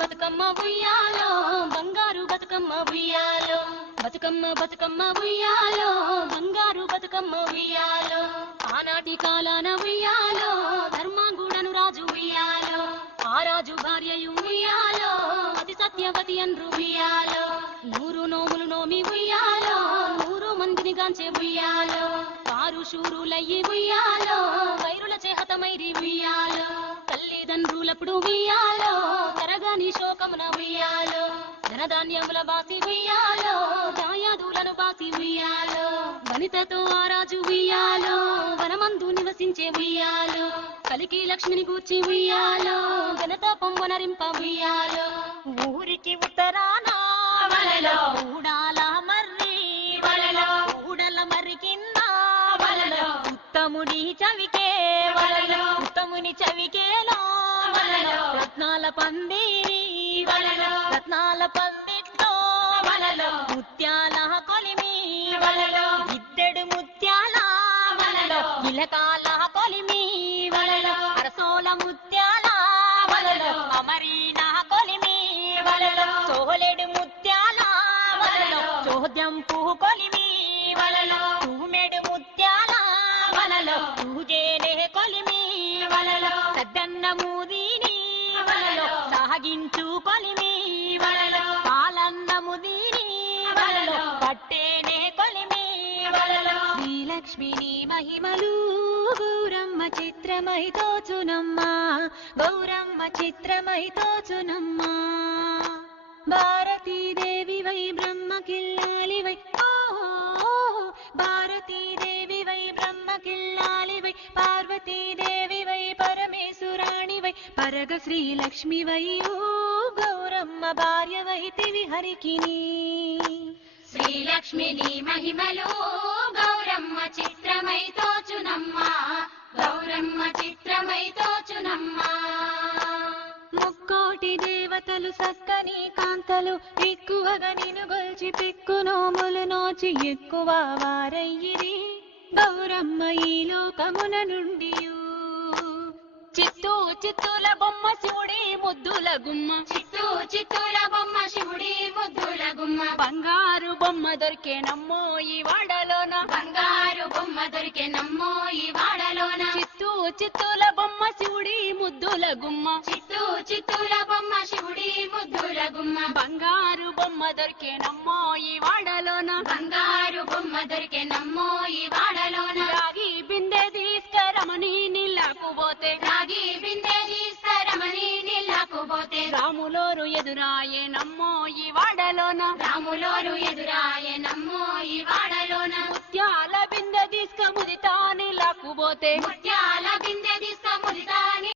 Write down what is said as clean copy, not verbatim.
బతుకమ్మ ఉయ్యాలో బంగారు బతుకమ్మ ఉయ్యాలో బతుకమ్మ బతుకమ్మ ఉయ్యాలో బంగారు బతుకమ్మ ఉయ్యాలో ఆనాటి కాలాన ఉయ్యాలో ధర్మాంగుడను రాజు ఉయ్యాలో ఆ రాజు భార్యయు ఉయ్యాలో అతి సత్యవతి అన్రు ఉయ్యాలో 100 నోములు నోమి ఉయ్యాలో 100 మందిని గాంచే ఉయ్యాలో కారు శూరులయ్యి ఉయ్యాలో వైరుల చేహతమైరి ఉయ్యాలో తల్లిదండ్రులప్పుడు ఉయ్యాలో తరగని శోకమున ఉయ్యాలో ధనధాన్యముల బాసి ఉయ్యాలో దాయాదులను బాసి ఉయ్యాలో వనితతో ఆ రాజు ఉయ్యాలో వనమందు నివసించే ఉయ్యాలో కలికి లక్ష్మిని గూర్చి ఉయ్యాలో ఘనత పొంగనరింప ఉయ్యాలో ఊరికి ఉత్తరాన వలలో ఊడాల మర్రి వలలో ఊడల మర్రి కింద వలలో ఉత్తముడి చవికే వలలో ఉత్తముని చవికేలో వలలో రత్నాల పందిరి వలలో రత్నాల పందిట్లో వలలో ముత్యాల కొలిమి వలలో ఇద్దెడు ముత్యాల వలలో ఇలకాల కొలిమి వలలో అరసోల ముత్యాల వలలో అమరీన కొలిమి వలలో సోలెడు ముత్యాల వలలో చోద్యం పువ్వు కొలిమి వలలో తూమెడు ముత్యాల వలలో పూజేనే కొలిమి వలలో సద్దన్న మూదిని వలలో సాగించు కొలిమి వలలో పాలన్న ముదిని వలలో పట్టేనే కొలిమి వలలో శ్రీలక్ష్మిని మహిమలు గౌరమ్మ చిత్రమై తోచునమ్మా గౌరమ్మ చిత్రమై తోచునమ్మా భారతీదేవి వై బ్రహ్మ కిల్లాలి వై భారతీదేవి వై బ్రహ్మ కిల్లాలి వై పార్వతీదేవి వై పరమేశ్వరాణి వై పరగ శ్రీలక్ష్మి వై గౌరమ్మ భార్య వైతివి హరికిని శ్రీలక్ష్మిని మహిమలు గౌరమ్మ చిత్రమై తోచునమ్మా గౌరమ్మ చిత్రమై తోచునమ్మా ముక్కోటి దేవతలు సక్కని కాంతలు ఎక్కువగా నిన్ను గొల్చి పెక్కు నోములు నోచి ఎక్కువ వారయ్యిరి గౌరమ్మ ఈ లోకమున నుండి చిత్తూ చిత్తుల బొమ్మ శివుడి ముద్దుల గుమ్మ చిత్తూ చిత్తూల బొమ్మ శివుడి ముద్దుల గుమ్మ బంగారు బొమ్మ దొరికే నమ్మో ఈ వాడలోన బంగారు బొమ్మ దొరికే నమ్మో ఈ వాడలోన చిత్తూ చిత్తుల బొమ్మ శివుడి ముద్దుల గుమ్మ చిత్తూ చిత్తూల బొమ్మ శివుడి ముద్దుల గుమ్మ బంగారు బొమ్మ దొరికే నమ్మో ఈ వాడలోన బంగారు బొమ్మ దొరికే నమ్మో ఈ వాడలోన రాగి బిందె తీసుకరమని నీళ్ళకు పోతే రాగి బిందె తీసుకరమని నీళ్ళకు పోతే రాములోరు ఎదురాయే నమ్మో ఈ వాడలోన రాములోరు ఎదురాయే నమ్మో ఈ వాడలోన ముత్యాల బిందె తీసుక ముదితా నీళ్ళకు పోతే ముత్యాల బిందె